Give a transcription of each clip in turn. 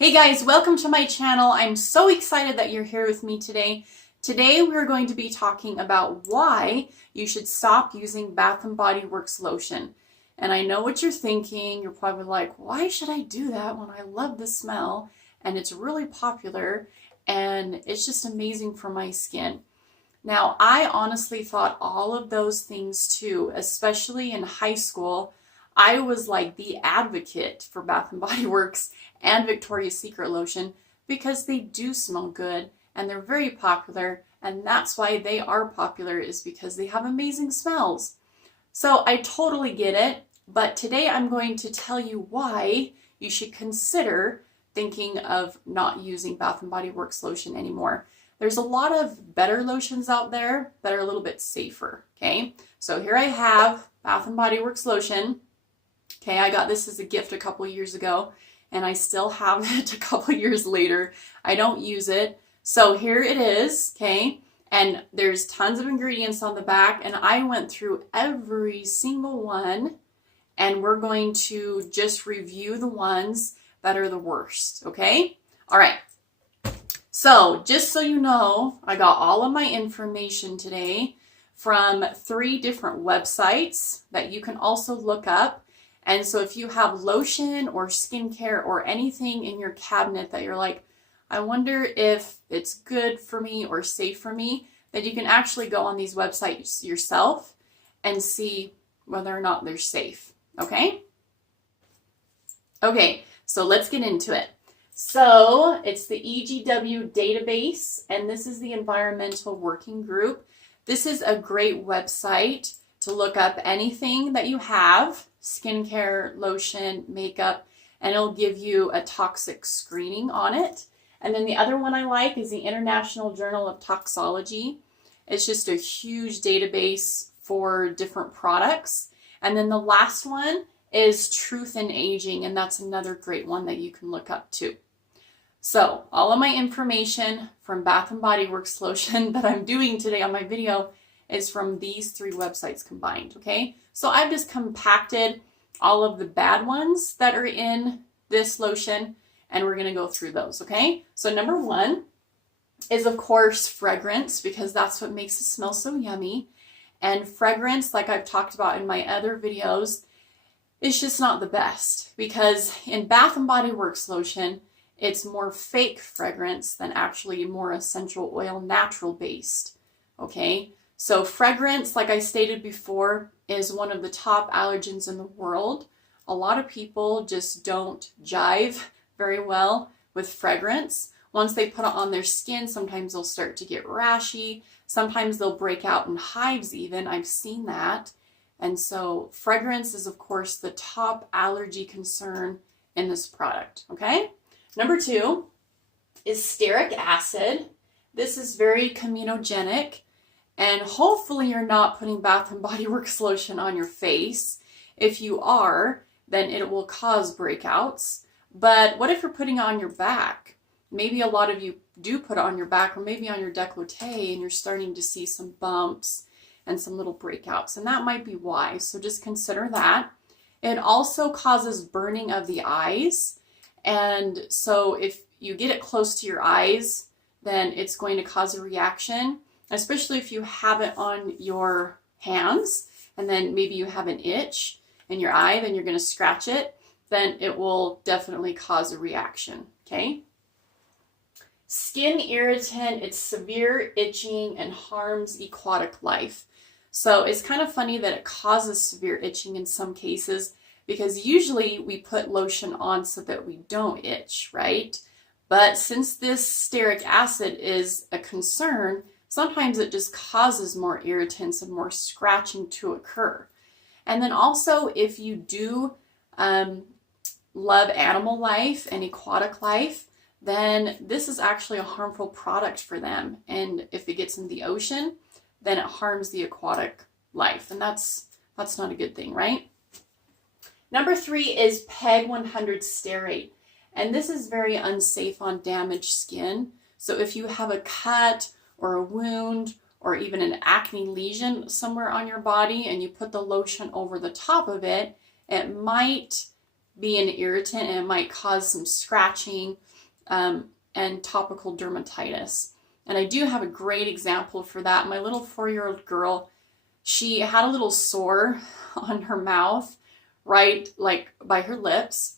Hey guys, welcome to my channel. I'm so excited that you're here with me today. Today we're going to be talking about why you should stop using Bath & Body Works lotion. And I know what you're thinking. You're probably like, why should I do that when I love the smell and it's really popular and it's just amazing for my skin? Now, I honestly thought all of those things too, especially in high school. I was like the advocate for Bath & Body Works and Victoria's Secret lotion because they do smell good and they're very popular, and that's why they are popular, is because they have amazing smells. So I totally get it, but today I'm going to tell you why you should consider thinking of not using Bath & Body Works lotion anymore. There's a lot of better lotions out there that are a little bit safer, okay? So here I have Bath & Body Works lotion. Okay, I got this as a gift a couple years ago, and I still have it a couple years later. I don't use it. So here it is, okay? And there's tons of ingredients on the back, and I went through every single one, and we're going to just review the ones that are the worst, okay? All right. So just so you know, I got all of my information today from 3 different websites that you can also look up. And so if you have lotion or skincare or anything in your cabinet that you're like, I wonder if it's good for me or safe for me, then you can actually go on these websites yourself and see whether or not they're safe, okay? Okay, so let's get into it. So it's the EGW Database, and this is the Environmental Working Group. This is a great website to look up anything that you have, skincare, lotion, makeup, and it'll give you a toxic screening on it. And then the other one I like is the International Journal of Toxicology. It's just a huge database for different products. And then the last one is Truth in Aging, and that's another great one that you can look up too. So all of my information from Bath & Body Works lotion that I'm doing today on my video is from these 3 websites combined, okay? So I've just compacted all of the bad ones that are in this lotion, and we're gonna go through those, okay? So number 1 is, of course, fragrance, because that's what makes it smell so yummy. And fragrance, like I've talked about in my other videos, is just not the best, because in Bath & Body Works lotion, it's more fake fragrance than actually more essential oil, natural based, okay? So fragrance, like I stated before, is one of the top allergens in the world. A lot of people just don't jive very well with fragrance. Once they put it on their skin, sometimes they'll start to get rashy. Sometimes they'll break out in hives even. I've seen that. And so fragrance is, of course, the top allergy concern in this product, okay? Number 2 is stearic acid. This is very comedogenic. And hopefully you're not putting Bath & Body Works lotion on your face. If you are, then it will cause breakouts. But what if you're putting it on your back? Maybe a lot of you do put it on your back, or maybe on your décolleté, and you're starting to see some bumps and some little breakouts, and that might be why. So just consider that. It also causes burning of the eyes. And so if you get it close to your eyes, then it's going to cause a reaction. Especially if you have it on your hands and then maybe you have an itch in your eye, then you're going to scratch it, then it will definitely cause a reaction, okay? Skin irritant, it's severe itching and harms aquatic life. So it's kind of funny that it causes severe itching in some cases, because usually we put lotion on so that we don't itch, right? But since this stearic acid is a concern, sometimes it just causes more irritants and more scratching to occur. And then also, if you do love animal life and aquatic life, then this is actually a harmful product for them. And if it gets in the ocean, then it harms the aquatic life. And that's not a good thing, right? Number 3 is PEG 100 stearate. And this is very unsafe on damaged skin. So if you have a cut or a wound or even an acne lesion somewhere on your body and you put the lotion over the top of it, it might be an irritant, and it might cause some scratching and topical dermatitis. And I do have a great example for that. My little 4-year-old girl, she had a little sore on her mouth, right, like by her lips,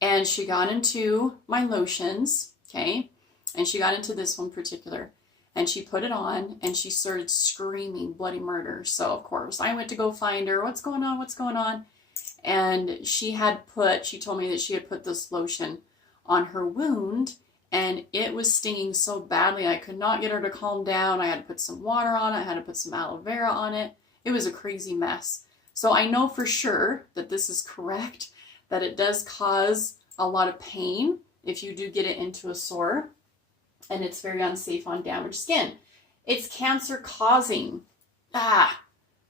and she got into my lotions, okay, and she got into this one particular, and she put it on, and she started screaming bloody murder. So of course I went to go find her. What's going on? What's going on? And she told me that she had put this lotion on her wound, and it was stinging so badly. I could not get her to calm down. I had to put some water on it. I had to put some aloe vera on it. It was a crazy mess. So I know for sure that this is correct, that it does cause a lot of pain if you do get it into a sore, and it's very unsafe on damaged skin. It's cancer causing. I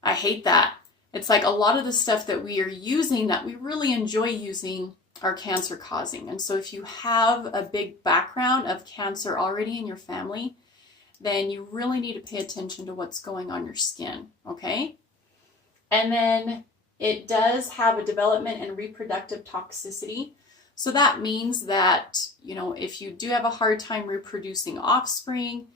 hate that. It's like a lot of the stuff that we are using that we really enjoy using are cancer causing. And so if you have a big background of cancer already in your family, then you really need to pay attention to what's going on your skin, okay? And then it does have a development and reproductive toxicity. So that means that, you know, if you do have a hard time reproducing offspring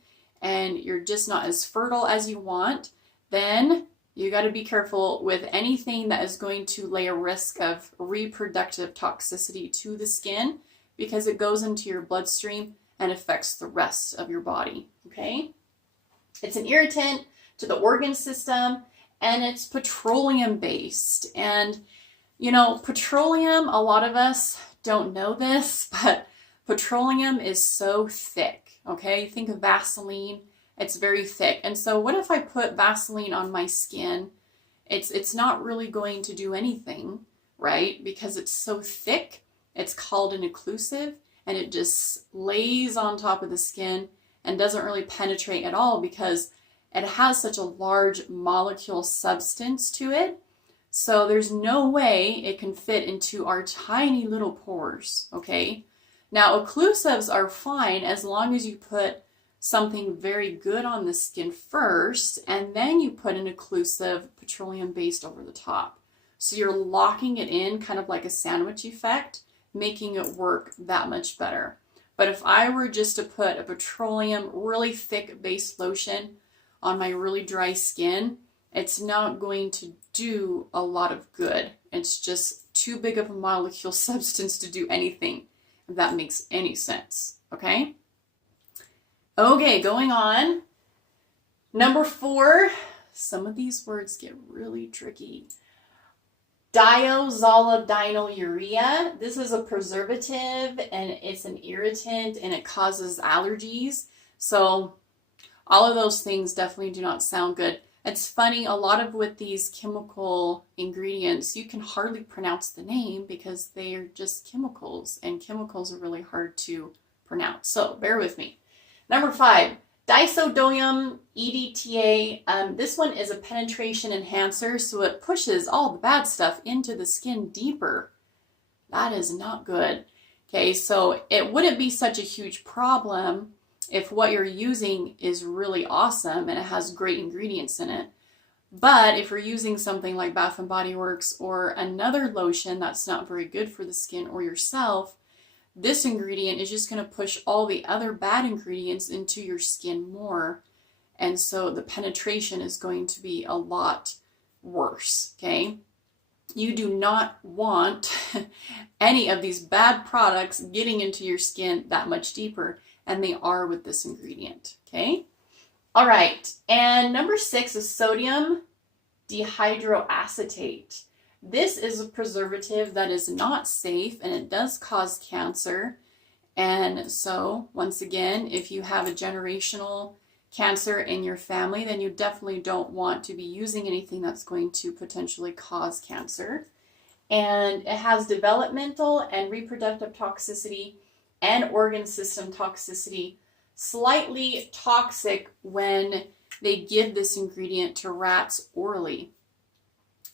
and you're just not as fertile as you want, then you got to be careful with anything that is going to lay a risk of reproductive toxicity to the skin, because it goes into your bloodstream and affects the rest of your body, okay? It's an irritant to the organ system, and it's petroleum based. And, you know, petroleum, a lot of us don't know this, but petroleum is so thick, okay? Think of Vaseline. It's very thick. And so what if I put Vaseline on my skin? It's not really going to do anything, right? Because it's so thick. It's called an occlusive, and it just lays on top of the skin and doesn't really penetrate at all because it has such a large molecule substance to it. So there's no way it can fit into our tiny little pores, okay? Now, occlusives are fine as long as you put something very good on the skin first, and then you put an occlusive petroleum based over the top. So you're locking it in kind of like a sandwich effect, making it work that much better. But if I were just to put a petroleum, really thick base lotion on my really dry skin, it's not going to do a lot of good. It's just too big of a molecule substance to do anything, if that makes any sense, okay? Okay, going on. Number 4, some of these words get really tricky. Diazoladinylurea. This is a preservative, and it's an irritant, and it causes allergies. So all of those things definitely do not sound good. It's funny, a lot of with these chemical ingredients, you can hardly pronounce the name because they are just chemicals, and chemicals are really hard to pronounce. So bear with me. Number 5, Disodium EDTA. This one is a penetration enhancer, so it pushes all the bad stuff into the skin deeper. That is not good. Okay, so it wouldn't be such a huge problem if what you're using is really awesome and it has great ingredients in it. But if you're using something like Bath & Body Works or another lotion that's not very good for the skin or yourself, this ingredient is just going to push all the other bad ingredients into your skin more. And so the penetration is going to be a lot worse, okay? You do not want any of these bad products getting into your skin that much deeper, and they are with this ingredient, okay? All right, and number 6 is sodium dihydroacetate. This is a preservative that is not safe, and it does cause cancer. And so, once again, if you have a generational cancer in your family, then you definitely don't want to be using anything that's going to potentially cause cancer. And it has developmental and reproductive toxicity and organ system toxicity. Slightly toxic when they give this ingredient to rats orally.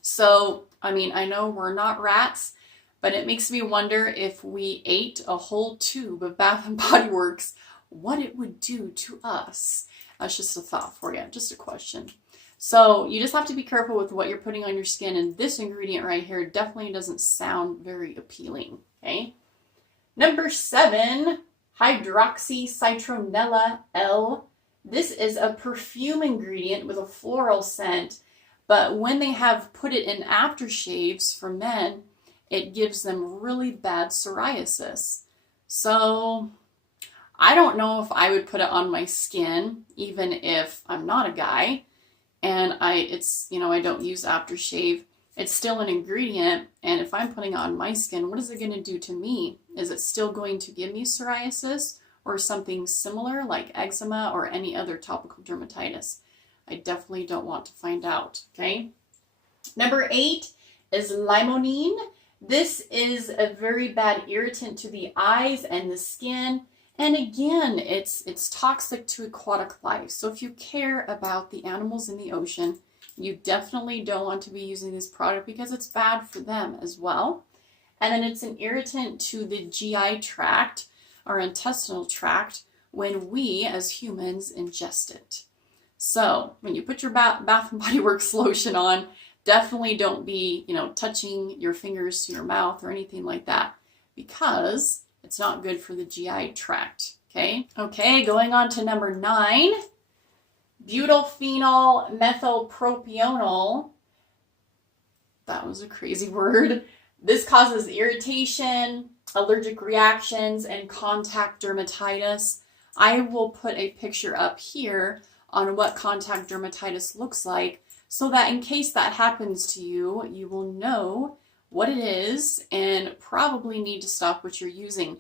So, I mean, I know we're not rats, but it makes me wonder if we ate a whole tube of Bath & Body Works, what it would do to us. That's just a thought for you, just a question. So you just have to be careful with what you're putting on your skin, and this ingredient right here definitely doesn't sound very appealing, okay? Number 7, Hydroxycitronella L. This is a perfume ingredient with a floral scent, but when they have put it in aftershaves for men, it gives them really bad psoriasis. So I don't know if I would put it on my skin, even if I'm not a guy, and I don't use aftershave. It's still an ingredient, and if I'm putting it on my skin, what is it going to do to me? Is it still going to give me psoriasis or something similar like eczema or any other topical dermatitis? I definitely don't want to find out, okay? Number 8 is Lyme Onein. This is a very bad irritant to the eyes and the skin. And again, it's toxic to aquatic life. So if you care about the animals in the ocean, you definitely don't want to be using this product because it's bad for them as well. And then it's an irritant to the GI tract, our intestinal tract, when we as humans ingest it. So when you put your Bath & Body Works lotion on, definitely don't be, touching your fingers to your mouth or anything like that, because it's not good for the GI tract, okay? Okay, going on to number 9, Butyl Phenol methylpropionol. That was a crazy word. This causes irritation, allergic reactions, and contact dermatitis. I will put a picture up here on what contact dermatitis looks like, so that in case that happens to you, you will know what it is and probably need to stop what you're using.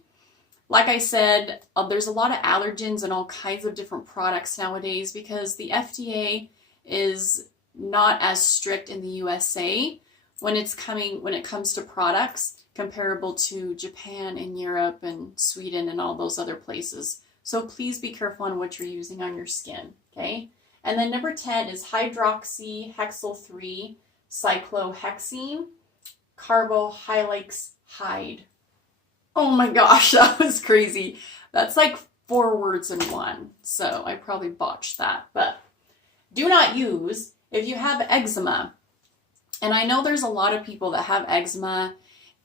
Like I said, there's a lot of allergens and all kinds of different products nowadays because the FDA is not as strict in the USA when it comes to products comparable to Japan and Europe and Sweden and all those other places. So please be careful on what you're using on your skin, okay? And then number 10 is hydroxyhexyl 3 cyclohexene carbohylaxide. Oh my gosh, that was crazy. That's like 4 words in one. So I probably botched that. But do not use if you have eczema. And I know there's a lot of people that have eczema,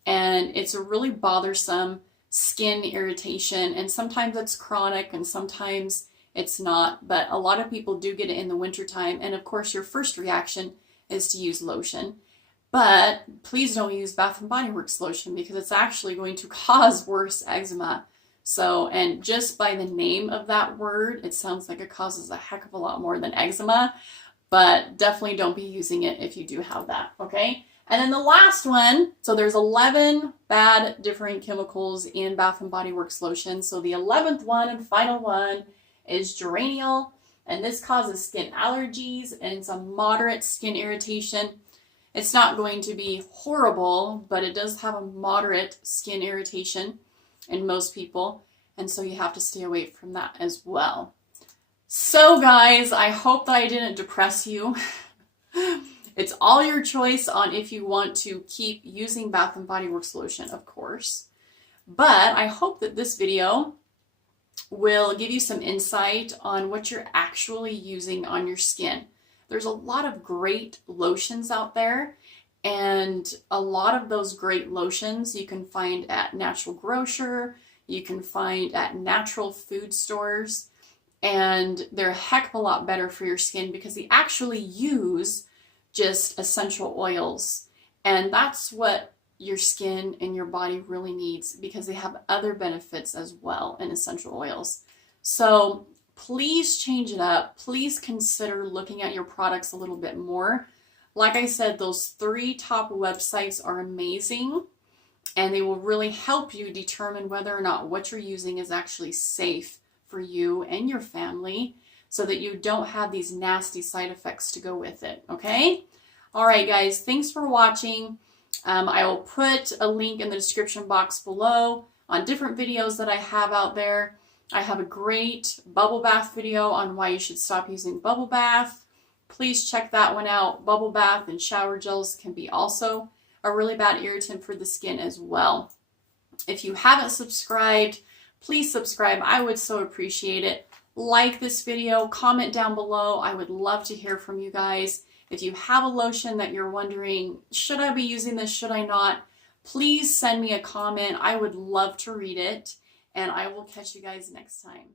and it's a really bothersome skin irritation. And sometimes it's chronic and sometimes it's not. But a lot of people do get it in the wintertime. And of course, your first reaction is to use lotion. But please don't use Bath & Body Works lotion because it's actually going to cause worse eczema. So, and just by the name of that word, it sounds like it causes a heck of a lot more than eczema. But definitely don't be using it if you do have that, okay? And then the last one, so there's 11 bad different chemicals in Bath & Body Works lotion. So the 11th one and final one is Geraniol. And this causes skin allergies, and it's a moderate skin irritation. It's not going to be horrible, but it does have a moderate skin irritation in most people. And so you have to stay away from that as well. So guys, I hope that I didn't depress you. It's all your choice on if you want to keep using Bath & Body Works lotion, of course. But I hope that this video will give you some insight on what you're actually using on your skin. There's a lot of great lotions out there, and a lot of those great lotions you can find at Natural Grocer, you can find at natural food stores, and they're a heck of a lot better for your skin because they actually use just essential oils, and that's what your skin and your body really needs because they have other benefits as well in essential oils. So please change it up. Please consider looking at your products a little bit more. Like I said, those 3 top websites are amazing, and they will really help you determine whether or not what you're using is actually safe for you and your family so that you don't have these nasty side effects to go with it, okay? All right, guys, thanks for watching. I will put a link in the description box below on different videos that I have out there. I have a great bubble bath video on why you should stop using bubble bath. Please check that one out. Bubble bath and shower gels can be also a really bad irritant for the skin as well. If you haven't subscribed, please subscribe. I would so appreciate it. like this video, comment down below. I would love to hear from you guys. If you have a lotion that you're wondering, should I be using this, should I not? Please send me a comment. I would love to read it, and I will catch you guys next time.